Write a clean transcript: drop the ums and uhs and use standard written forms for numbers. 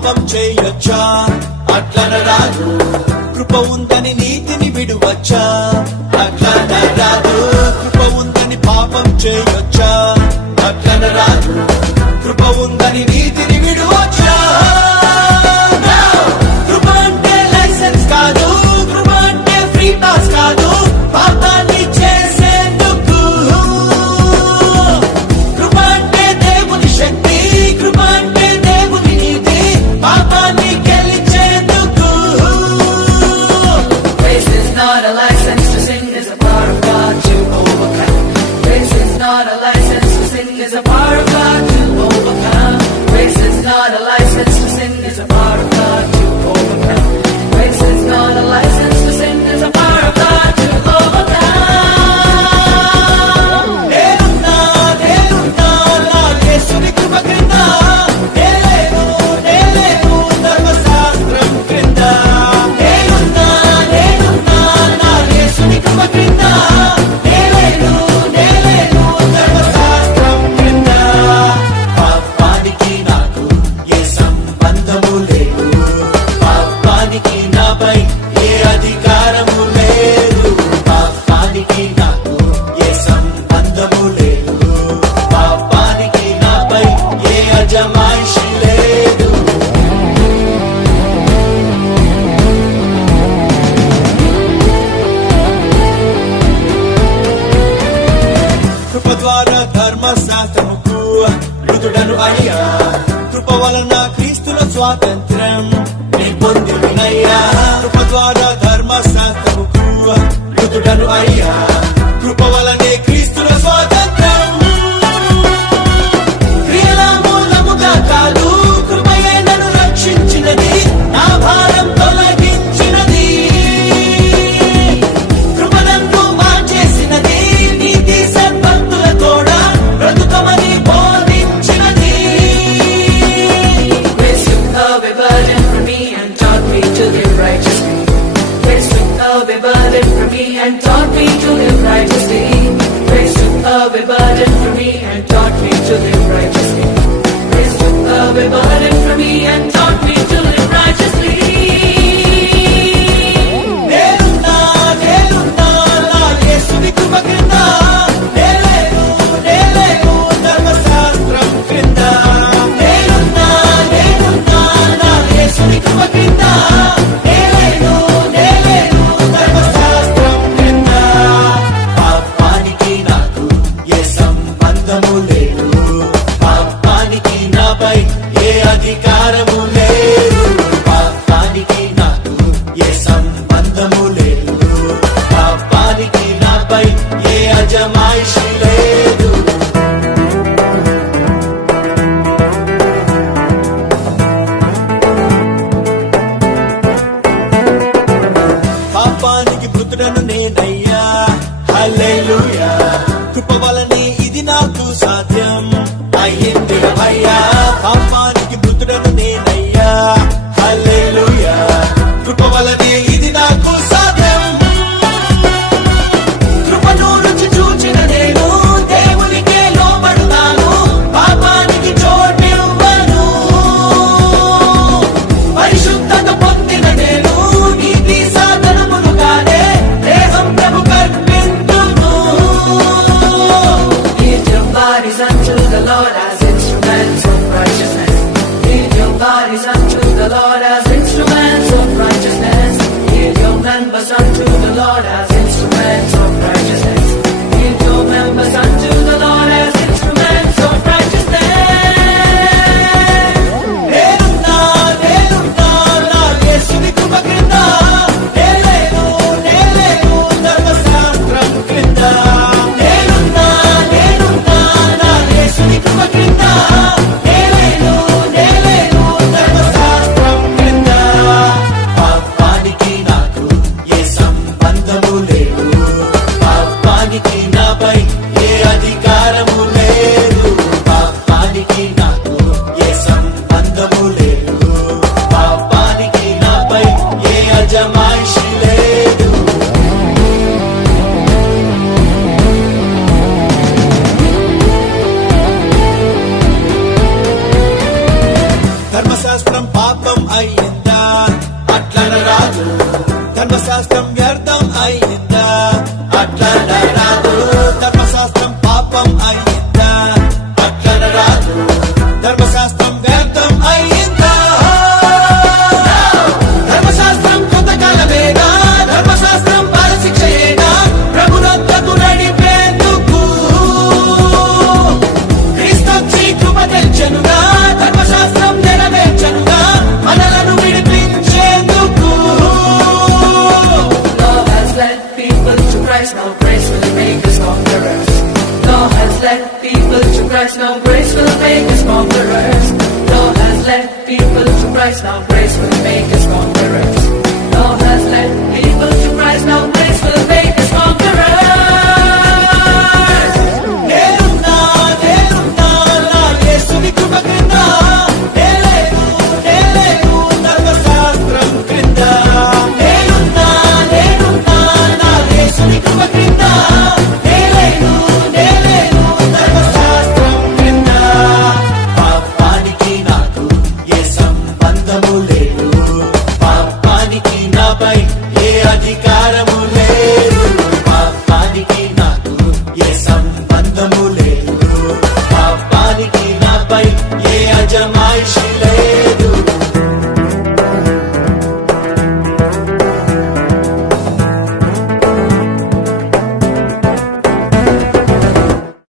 పాపం చేయొచ్చా? అట్లనరాదు. కృప ఉందని నీతిని విడువచ్చా? అట్లనరాదు. కృప ఉందని పాపం చేయొచ్చా? అట్లనరాదు. కృప ఉందని నీతిని విడువచ్చా? కృప అంటే లైసెన్స్ కాదు, కృప అంటే ఫ్రీ పాస్ కాదు, పాపాన్ని చేసేందుకు. కృప అంటే దేవుని శక్తి, కృప అంటే దేవుని నీతి, పాపాన్ని గెలిచేందుకు. Grace is not a license to sin, it's a power of God to overcome. Grace is not a license to sin, it's a power of God to overcome. Grace is not a license to sin, it's a power of God to overcome. Grace is not a license to sin, it's a power of God to overcome. నేనున్నా నా యేసుని కృప క్రింద, నేలేను ధర్మశాస్త్రం క్రింద. నేనున్నా నా యేసుని కృప క్రింద, నేలేను ధర్మశాస్త్రం క్రింద. పాపానికి నాకు ఏ సంబంధము లేదు, పాపానికి నాపై ఏ అధికారము లేదు. పాపానికి నాకు ఏ సంబంధము లేదు, పాపానికి నాపై ఏ అజమాయిషి లేదు. కృప ద్వారా ధర్మశాస్త్రముకు మృతుడను అయ్యా, కృప వలన క్రీస్తుల స్వాతంత్ర్యం నీ పొంది వినయ్యా. కృప ద్వారా ధర్మశాస్త్రముకు మృతుడను అయ్యా, కృప వలనే క్రీస్తుల స్వాతంత్ర్యం. క్రియల మూలముగా కాదు, కృపయే నన్ను రక్షించినది, నా భారం తొలగించినది. కృప నన్ను మార్చేసినది, నీతి సద్భక్తుల తోడ బ్రతుకమని బోధించినది. Grace took away burden from me and taught me to live righteously. Grace took away burden from me and taught me to live righteously. Grace took away burden from me and taught me to live righteously. Grace took away burden from me and taught me to live righteously. నేనున్నా నా యేసుని కృప క్రింద, నేలేను ధర్మశాస్త్రం క్రింద. నేనున్నా నా యేసుని కృప క్రింద, నేలేను ధర్మశాస్త్రం క్రింద. పాపానికి నాకు ఏ సంబంధము లేదు, పాపానికి నాపై ఏ అధికారము లేదు. పాపానికి నాకు ఏ సంబంధము లేదు, పాపానికి నాపై ఏ అజమాయిషి లేదు. పాపానికి మృతుడను నేనయ్యా, హల్లెలూయా. కృప వలనే ఇది నాకు సాధ్యం అయ్యింది అయ్యా. పాపానికి మృతుడను నేనయ్యా, హల్లెలూయా. కృప వలనే ఇది నాకు సాధ్యం. కృపను రుచి చూచిన నేను దేవునికే లోబడుతాను, పాపానికి చోటివ్వను. పరిశుద్ధత పొందిన నేను నీతి సాధనములుగానే దేహం ప్రభు కర్పించును. Yield your bodies unto the Lord as instruments of righteousness. Yield your bodies unto the Lord as instruments of righteousness. Yield your members unto the Lord as instruments of righteousness. Yield your members unto the Lord as instruments of righteousness. నేనున్నా నా యేసుని కృప క్రింద, నేలేను ధర్మశాస్త్రం క్రింద. నేనున్నా నా యేసుని కృప క్రింద, నేలేను ధర్మశాస్త్రం క్రింద. పాపానికి నాకు ఏ సంబంధము లేదు, పాపానికి నాపై ఏ అధికారము లేదు. పాపం అయ్యిందా అట్లన రాదు ధర్మశాస్త్రం వ్యర్థం అయ్యిందా అట్లన రాదు ధర్మశాస్త్రం పాపం అయ్యిందా అట్లన రాదు ధర్మశాస్త్రం వ్యర్థం అయ్యిందా ధర్మశాస్త్రం కొంతకాలమేనా ధర్మశాస్త్రం బాలశిక్షయేనా ప్రభునొద్దకు నడిపేందుకు క్రీస్తొచ్చి కృప తెచ్చెనుగా ధర్మశాస్త్రం నెరవేర్చెనుగా మనలను విడిపించేందుకు Law has led people to Christ, now grace will make us conquerors. Law has led people to Christ, now grace will make us conquerors. Law has led people to Christ, now grace will make us conquerors. Law has led people to Christ, now grace will make us conquerors. నేనున్నా నేనున్నా నా యేసుని కృప క్రింద నేలేను నేలేను ధర్మశాస్త్రం క్రింద నేనున్నా నేనున్నా నా యేసుని కృప క్రింద నేలేను నేలేను ధర్మశాస్త్రం క్రింద పాపానికి నాకు ఏ సంబంధము లేదు పాపానికి నాపై ఏ అధికారము లేదు పాపానికి నాకు ఏ సంబంధము లేదు పాపానికి నాపై ఏ అజమాయిషి లేదు